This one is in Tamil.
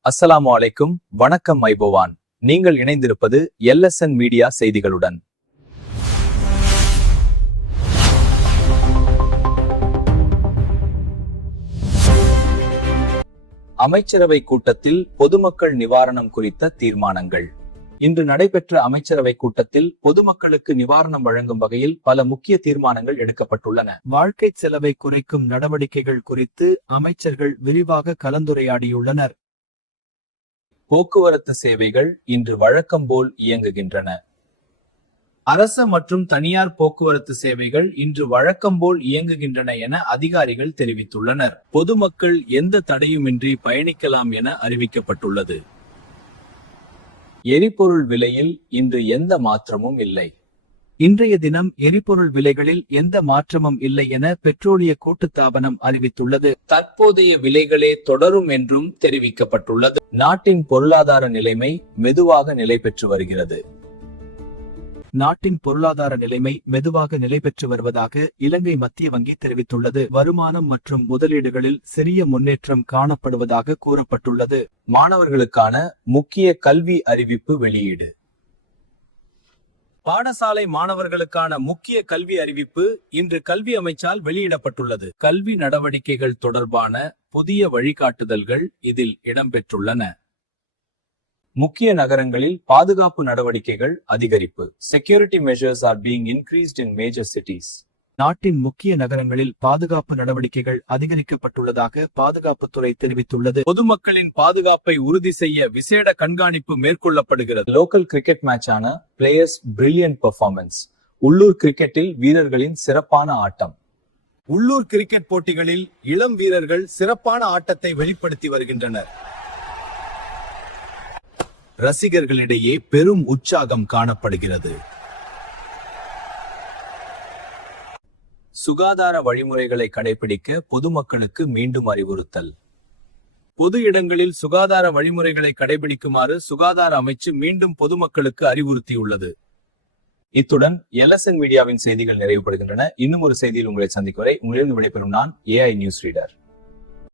அஸ்ஸலாமு அலைக்கும். வணக்கம் ஐபோவான். நீங்கள் இணைந்திருப்பது LSN மீடியா செய்திகளுடன். அமைச்சரவை கூட்டத்தில் பொதுமக்கள் நிவாரணம் குறித்த தீர்மானங்கள். இன்று நடைபெற்ற அமைச்சரவை கூட்டத்தில் பொதுமக்களுக்கு நிவாரணம் வழங்கும் வகையில் பல முக்கிய தீர்மானங்கள் எடுக்கப்பட்டுள்ளன. வாழ்க்கை செலவை குறைக்கும் நடவடிக்கைகள் குறித்து அமைச்சர்கள் விரிவாக கலந்துரையாடியுள்ளனர். போக்குவரத்து சேவைகள் இன்று வழக்கம் போல் இயங்குகின்றன. அரச மற்றும் தனியார் போக்குவரத்து சேவைகள் இன்று வழக்கம் போல் இயங்குகின்றன என அதிகாரிகள் தெரிவித்துள்ளனர். பொதுமக்கள் எந்த தடையுமின்றி பயணிக்கலாம் என அறிவிக்கப்பட்டுள்ளது. எரிபொருள் விலையில் இன்று எந்த மாற்றமும் இல்லை. இன்றைய தினம் எரிபொருள் விலைகளில் எந்த மாற்றமும் இல்லை என பெட்ரோலிய கூட்டுத்தாபனம் அறிவித்துள்ளது. தற்போதைய விலைகளே தொடரும் என்றும் தெரிவிக்கப்பட்டுள்ளது. நாட்டின் பொருளாதார நிலைமை மெதுவாக நிலை பெற்று வருகிறது. நாட்டின் பொருளாதார நிலைமை மெதுவாக நிலை பெற்று வருவதாக இலங்கை மத்திய வங்கி தெரிவித்துள்ளது. வருமானம் மற்றும் முதலீடுகளில் சிறிய முன்னேற்றம் காணப்படுவதாக கூறப்பட்டுள்ளது. மாணவர்களுக்கான முக்கிய கல்வி அறிவிப்பு வெளியீடு. பாடசாலை மாணவர்களுக்கான முக்கிய கல்வி அறிவிப்பு இன்று கல்வி அமைச்சால் வெளியிடப்பட்டுள்ளது. கல்வி நடவடிக்கைகள் தொடர்பான புதிய வழிகாட்டுதல்கள் இதில் இடம்பெற்றுள்ளன. முக்கிய நகரங்களில் பாதுகாப்பு நடவடிக்கைகள் அதிகரிப்பு. Security measures are being increased in major cities. நாட்டின் முக்கிய நகரங்களில் பாதுகாப்பு நடவடிக்கைகள் அதிகரிக்கப்பட்டுள்ளதாக பாதுகாப்புத்துறை தெரிவித்துள்ளது. பொதுமக்களின் பாதுகாப்பை உறுதி செய்ய விசேட கண்காணிப்பு மேற்கொள்ளப்படுகிறது. லோக்கல் கிரிக்கெட் மேட்சான பிளேயர்ஸ் பிரில்லியன்ட் பெர்ஃபார்மன்ஸ். உள்ளூர் கிரிக்கெட்டில் வீரர்களின் சிறப்பான ஆட்டம். உள்ளூர் கிரிக்கெட் போட்டிகளில் இளம் வீரர்கள் சிறப்பான ஆட்டத்தை வெளிப்படுத்தி வருகின்றனர். ரசிகர்களிடையே பெரும் உற்சாகம் காணப்படுகிறது. சுகாதார வழிமுறைகளை கடைபிடிக்க பொதுமக்களுக்கு மீண்டும் அறிவுறுத்தல். பொது இடங்களில் சுகாதார வழிமுறைகளை கடைபிடிக்குமாறு சுகாதார அமைச்சு மீண்டும் பொதுமக்களுக்கு அறிவுறுத்தியுள்ளது. இத்துடன் LSN மீடியாவின் செய்திகள் நிறைவுபடுகின்றன. இன்னும் ஒரு செய்தியில் உங்களை சந்திக்கும் வரை உங்களிடம் விடைபெறும் நான் AI நியூஸ் ரீடர்.